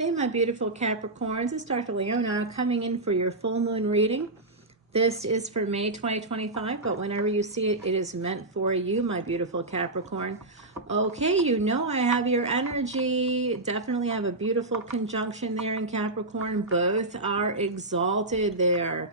Hey, my beautiful Capricorns, it's Dr. Leona coming in for your full moon reading. This is for May 2025, but whenever you see it, it is meant for you, my beautiful Capricorn. Okay, you know I have your energy. Definitely have a beautiful conjunction there in Capricorn. Both are exalted there,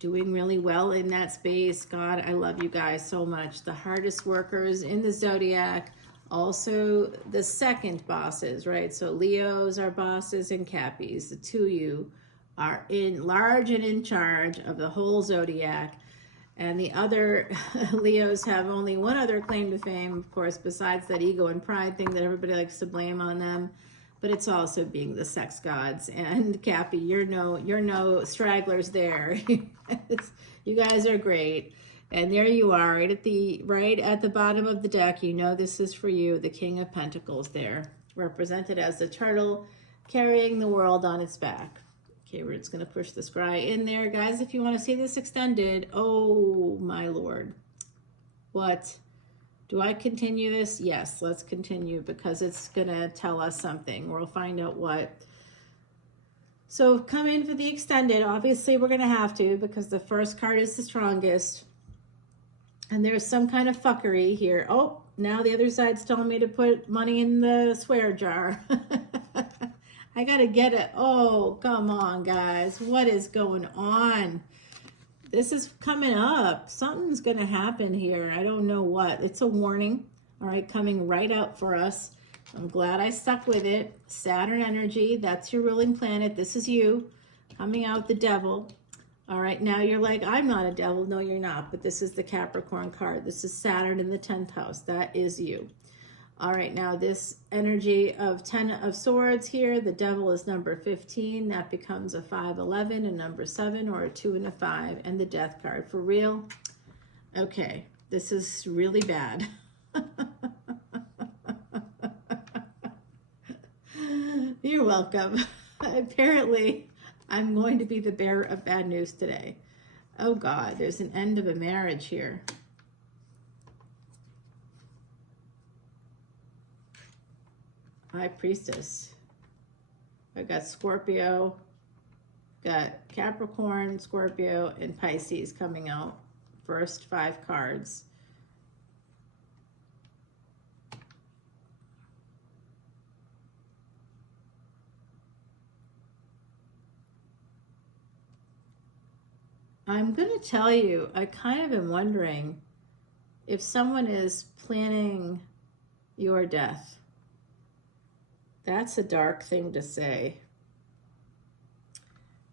doing really well in that space. God, I love you guys so much. The hardest workers in the zodiac. Also, the second bosses, right? So Leos are bosses and Cappies. The two of you are in large and in charge of the whole zodiac. And the other Leos have only one other claim to fame, of course, besides that ego and pride thing that everybody likes to blame on them. But it's also being the sex gods. And Cappy, you're no stragglers there. You guys are great. And there you are, right at the bottom of the deck. You know this is for you, the King of Pentacles there, represented as the turtle carrying the world on its back. Okay, we're just going to push the scry in there. Guys, if you want to see this extended, oh my Lord. What? Do I continue this? Yes, let's continue because it's going to tell us something. We'll find out what. So come in for the extended. Obviously, we're going to have to because the first card is the strongest. And there's some kind of fuckery here. Oh, now the other side's telling me to put money in the swear jar. I gotta get it. Oh, come on, guys. What is going on? This is coming up. Something's gonna happen here. I don't know what. It's a warning. All right, coming right out for us. I'm glad I stuck with it. Saturn energy, that's your ruling planet. This is you coming out the devil. All right, now you're like, I'm not a devil. No, you're not. But this is the Capricorn card. This is Saturn in the 10th house. That is you. All right, now this energy of 10 of swords here, the devil is number 15. That becomes a 5, 11, a number 7, or a 2 and a 5. And the death card for real. Okay, this is really bad. You're welcome. Apparently, I'm going to be the bearer of bad news today. Oh God, there's an end of a marriage here. High Priestess. I got Scorpio, got Capricorn, Scorpio, and Pisces coming out. First 5 cards. I'm going to tell you, I kind of am wondering if someone is planning your death. That's a dark thing to say.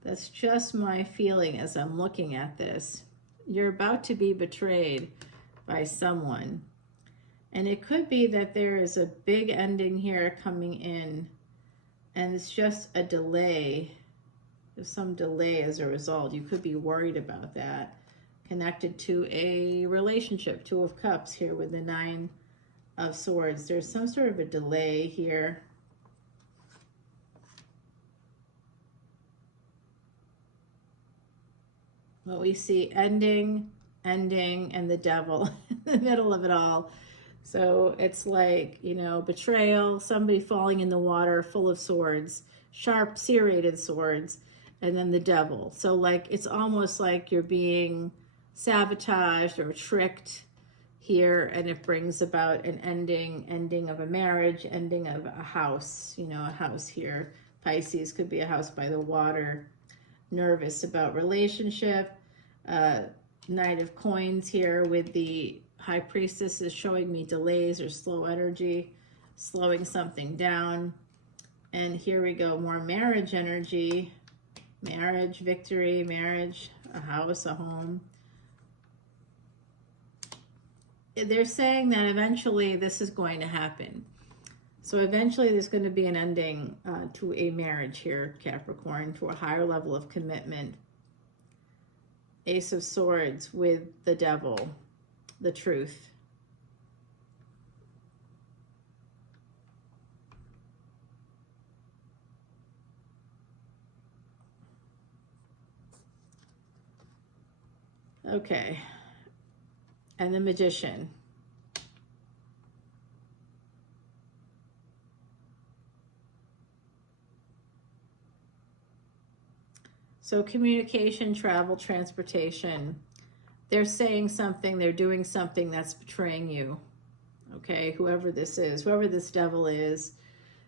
That's just my feeling as I'm looking at this. You're about to be betrayed by someone. And it could be that there is a big ending here coming in, and it's just a delay. There's some delay as a result. You could be worried about that. Connected to a relationship, 2 of Cups here with the 9 of Swords. There's some sort of a delay here. Well, we see ending, and the devil in the middle of it all. So it's like, you know, betrayal, somebody falling in the water full of swords, sharp, serrated swords. And then the devil. So like, it's almost like you're being sabotaged or tricked here, and it brings about an ending of a marriage, ending of a house, you know, a house here. Pisces could be a house by the water. Nervous about relationship. Knight of Coins here with the High Priestess is showing me delays or slow energy, slowing something down. And here we go, more marriage energy. Marriage, victory, marriage, a house, a home. They're saying that eventually this is going to happen. So eventually there's going to be an ending to a marriage here, Capricorn, to a higher level of commitment. Ace of Swords with the devil, the truth. Okay, and the Magician. So communication, travel, transportation. They're saying something, they're doing something that's betraying you. Okay, whoever this is, whoever this devil is,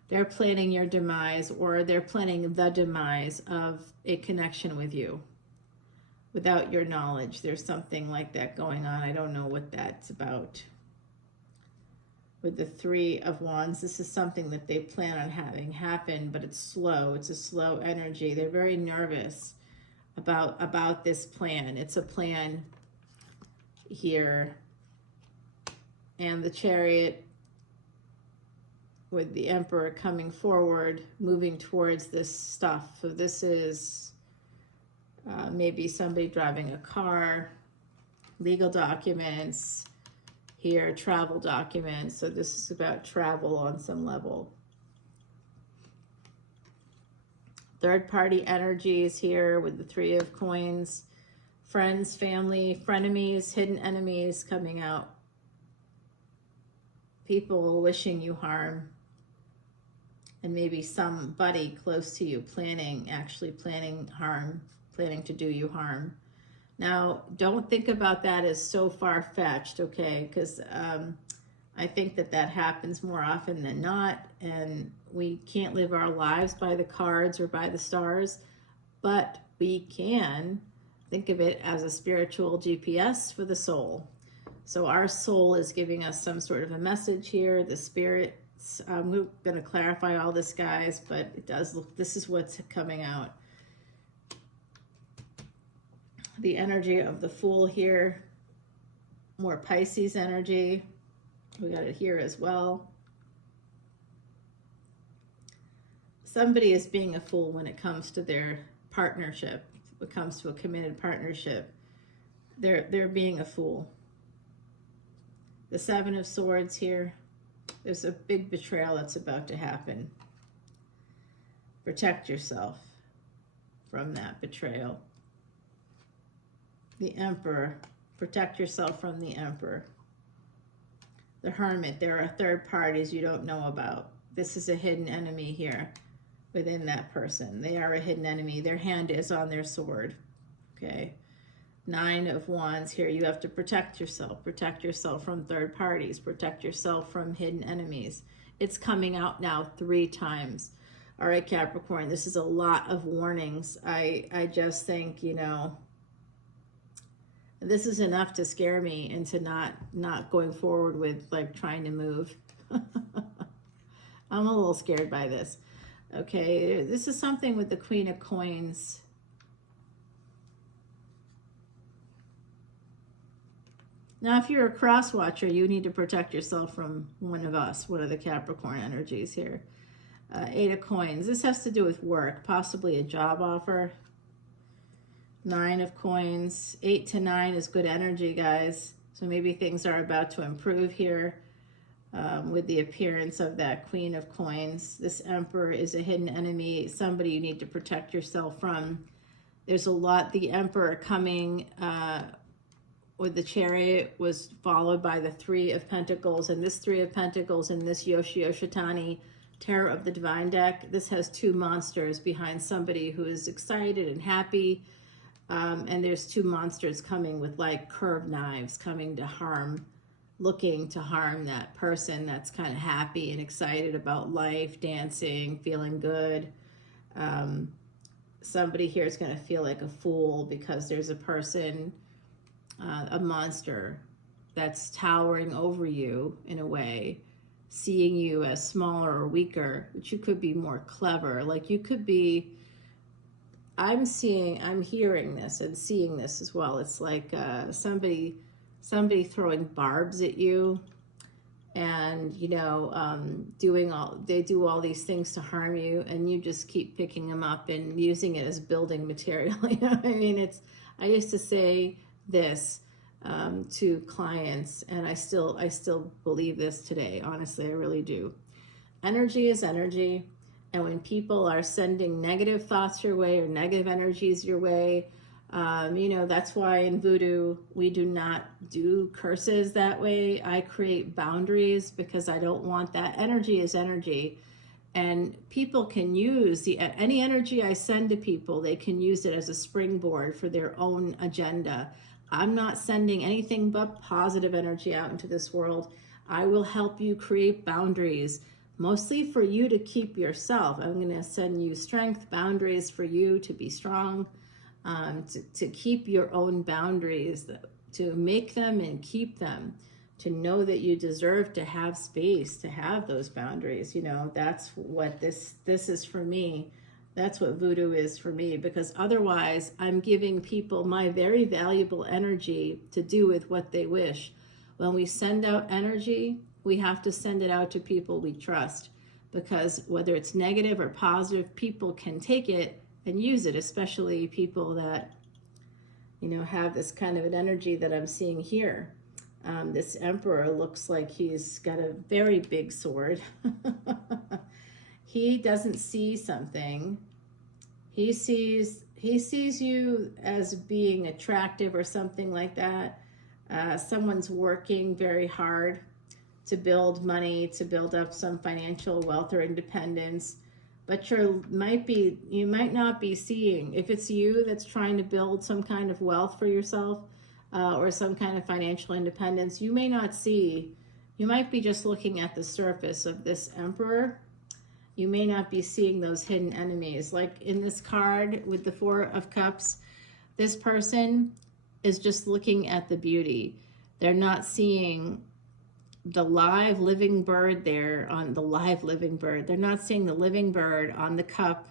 they're planning your demise, or they're planning the demise of a connection with you without your knowledge. There's something like that going on. I don't know what that's about. With the Three of Wands, this is something that they plan on having happen, but it's slow. It's a slow energy. They're very nervous about this plan. It's a plan here. And the Chariot with the Emperor coming forward, moving towards this stuff. So this is maybe somebody driving a car, legal documents, here, travel documents. So this is about travel on some level. Third party energies here with the Three of Coins. Friends, family, frenemies, hidden enemies coming out. People wishing you harm. And maybe somebody close to you actually planning harm, planning to do you harm. Now, don't think about that as so far-fetched, okay? Because I think that happens more often than not, and we can't live our lives by the cards or by the stars, but we can think of it as a spiritual GPS for the soul. So our soul is giving us some sort of a message here. The spirits, we're going to clarify all this, guys, but it does look, this is what's coming out. The energy of the Fool here, more Pisces energy. We got it here as well. Somebody is being a fool when it comes to their partnership. When it comes to a committed partnership, they're being a fool. The Seven of Swords here. There's a big betrayal that's about to happen. Protect yourself from that betrayal. The Emperor. Protect yourself from the Emperor. The Hermit. There are third parties you don't know about. This is a hidden enemy here within that person. They are a hidden enemy. Their hand is on their sword. Okay. Nine of Wands here. You have to protect yourself. Protect yourself from third parties. Protect yourself from hidden enemies. It's coming out now 3 times. All right, Capricorn, this is a lot of warnings. I just think, you know, this is enough to scare me into not going forward with like trying to move. I'm a little scared by this. Okay, this is something with the Queen of Coins. Now, if you're a cross watcher, you need to protect yourself from one of us, one of the Capricorn energies here. 8 of Coins. This has to do with work, possibly a job offer. 9 of Coins. 8 to 9 is good energy, guys. So maybe things are about to improve here with the appearance of that Queen of Coins. This Emperor is a hidden enemy, somebody you need to protect yourself from. There's a lot. The Emperor coming with the Chariot was followed by the 3 of Pentacles, and this 3 of Pentacles in this Yoshi-Yoshitani Tarot of the Divine deck, this has 2 monsters behind somebody who is excited and happy, and there's 2 monsters coming with like curved knives coming to harm, looking to harm that person that's kind of happy and excited about life, dancing, feeling good. Somebody here is going to feel like a fool because there's a person, a monster that's towering over you in a way, seeing you as smaller or weaker, but you could be more clever. Like you could be, I'm hearing this and seeing this as well. It's like somebody throwing barbs at you and, you know, they do all these things to harm you, and you just keep picking them up and using it as building material. You know what I mean? I used to say this to clients, and I still believe this today. Honestly, I really do. Energy is energy, and when people are sending negative thoughts your way or negative energies your way, you know, that's why in voodoo we do not do curses that way. I create boundaries because I don't want that. Energy is energy, And people can use any energy I send to people, they can use it as a springboard for their own agenda. I'm not sending anything but positive energy out into this world. I will help you create boundaries, mostly for you to keep yourself. I'm going to send you strength, boundaries for you to be strong, to keep your own boundaries, to make them and keep them, to know that you deserve to have space, to have those boundaries. You know, that's what this is for me. That's what voodoo is for me, because otherwise I'm giving people my very valuable energy to do with what they wish. When we send out energy, we have to send it out to people we trust, because whether it's negative or positive, people can take it and use it, especially people that, you know, have this kind of an energy that I'm seeing here. This emperor looks like he's got a very big sword. He doesn't see something. He sees you as being attractive or something like that. Someone's working very hard to build money, to build up some financial wealth or independence. But you might not be seeing, if it's you that's trying to build some kind of wealth for yourself, or some kind of financial independence, you may not see, you might be just looking at the surface of this emperor. You may not be seeing those hidden enemies. Like in this card with the Four of Cups, this person is just looking at the beauty. They're not seeing the live living bird there on the live living bird. They're not seeing the living bird on the cup.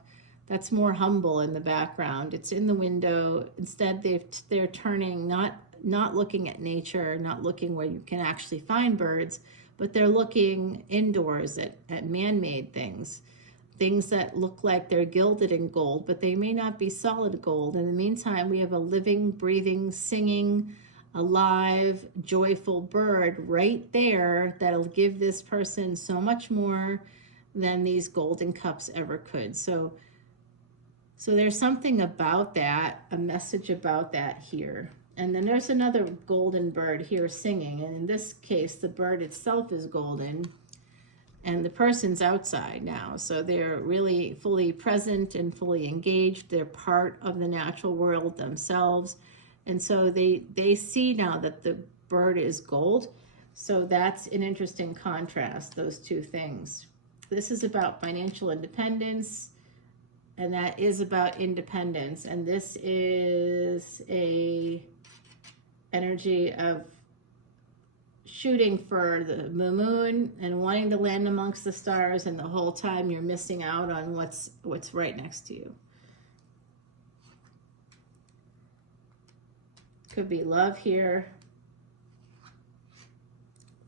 That's more humble in the background. It's in the window. Instead, they're turning, not looking at nature, not looking where you can actually find birds, but they're looking indoors at man-made things that look like they're gilded in gold, but they may not be solid gold. In the meantime, we have a living, breathing, singing, alive, joyful bird right there that'll give this person so much more than these golden cups ever could. So there's something about that, a message about that here. And then there's another golden bird here singing. And in this case, the bird itself is golden and the person's outside now. So they're really fully present and fully engaged. They're part of the natural world themselves. And so they see now that the bird is gold. So that's an interesting contrast, those two things. This is about financial independence, and that is about independence. And this is a energy of shooting for the moon and wanting to land amongst the stars, and the whole time you're missing out on what's right next to you. Could be love here.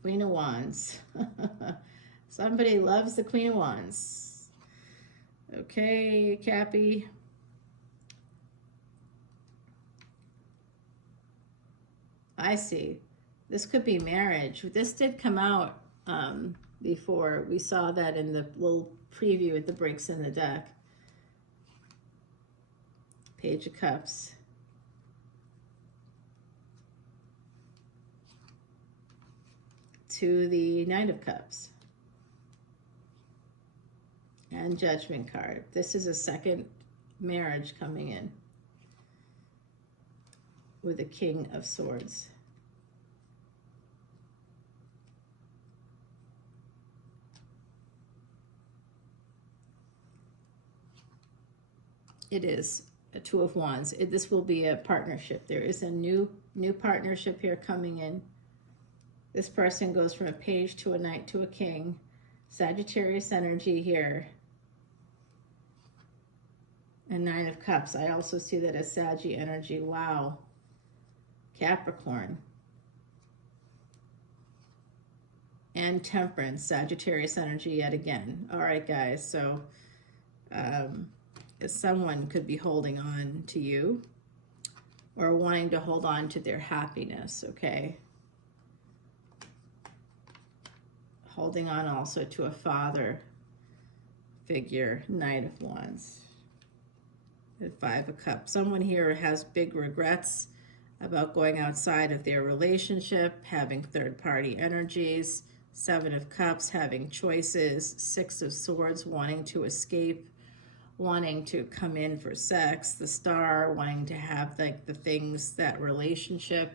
Queen of Wands. Somebody loves the Queen of Wands. Okay, Cappy. I see. This could be marriage. This did come out before. We saw that in the little preview at the breaks in the deck. Page of Cups. To the Knight of Cups. And Judgment card. This is a second marriage coming in with the King of Swords. It is a Two of Wands. This will be a partnership. There is a new partnership here coming in. This person goes from a page to a knight to a king. Sagittarius energy here. And Nine of Cups. I also see that as Saggy energy. Wow. Capricorn. And Temperance. Sagittarius energy yet again. All right, guys. So someone could be holding on to you or wanting to hold on to their happiness, okay? Holding on also to a father figure. Knight of Wands. The Five of Cups. Someone here has big regrets about going outside of their relationship, having third-party energies, Seven of Cups, having choices. Six of Swords, wanting to escape, wanting to come in for sex. The Star, wanting to have like the things, that relationship,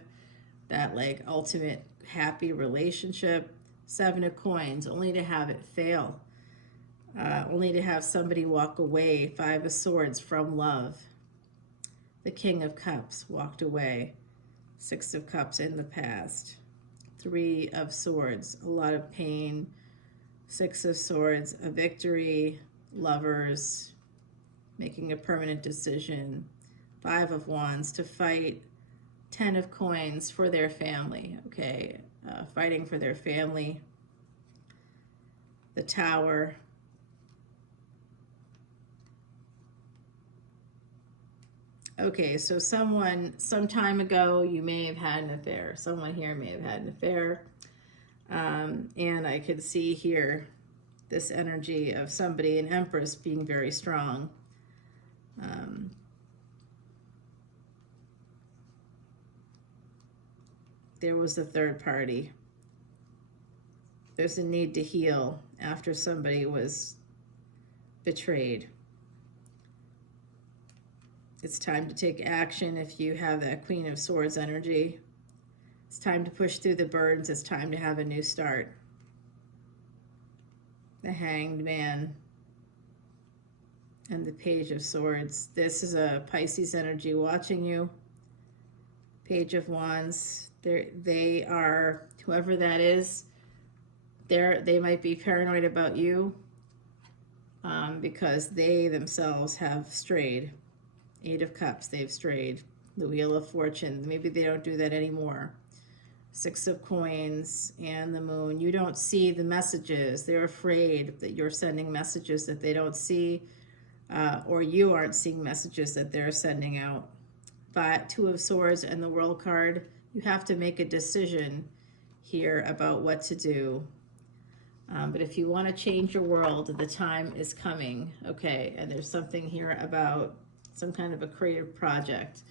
that like ultimate happy relationship. Seven of Coins, only to have it fail. Only to have somebody walk away. Five of Swords, from love. The King of Cups, walked away. Six of Cups, in the past. Three of Swords, a lot of pain. Six of Swords, a victory. Lovers, making a permanent decision. Five of Wands, to fight. 10 of Coins, for their family, okay? Fighting for their family. The Tower. Okay, so someone, some time ago, you may have had an affair. Someone here may have had an affair. And I could see here this energy of somebody, an Empress, being very strong. There was a third party. There's a need to heal after somebody was betrayed. It's time to take action if you have that Queen of Swords energy. It's time to push through the burdens. It's time to have a new start. The Hanged Man and the Page of Swords. This is a Pisces energy watching you. Page of Wands. They are, whoever that is, they might be paranoid about you because they themselves have strayed. Eight of Cups, they've strayed. The Wheel of Fortune, maybe they don't do that anymore. Six of Coins and the Moon. You don't see the messages. They're afraid that you're sending messages that they don't see, or you aren't seeing messages that they're sending out. Two of Swords and the World card. You have to make a decision here about what to do. But if you want to change your world, the time is coming, okay? And there's something here about some kind of a creative project.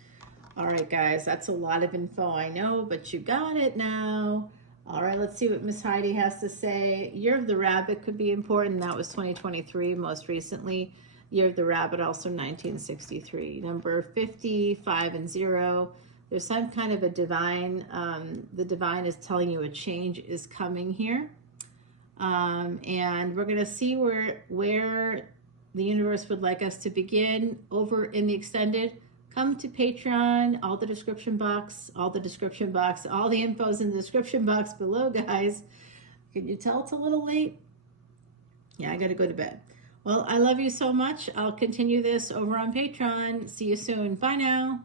All right, guys, that's a lot of info, I know, but you got it now. All right, let's see what Miss Heidi has to say. Year of the Rabbit could be important. That was 2023, most recently. Year of the Rabbit, also 1963. Number 50, 5, and 0. There's some kind of a divine, the divine is telling you a change is coming here. And we're going to see where the universe would like us to begin over in the extended. Come to Patreon, all the description box, all the info's in the description box below, guys. Can you tell it's a little late? Yeah, I got to go to bed. Well, I love you so much. I'll continue this over on Patreon. See you soon. Bye now.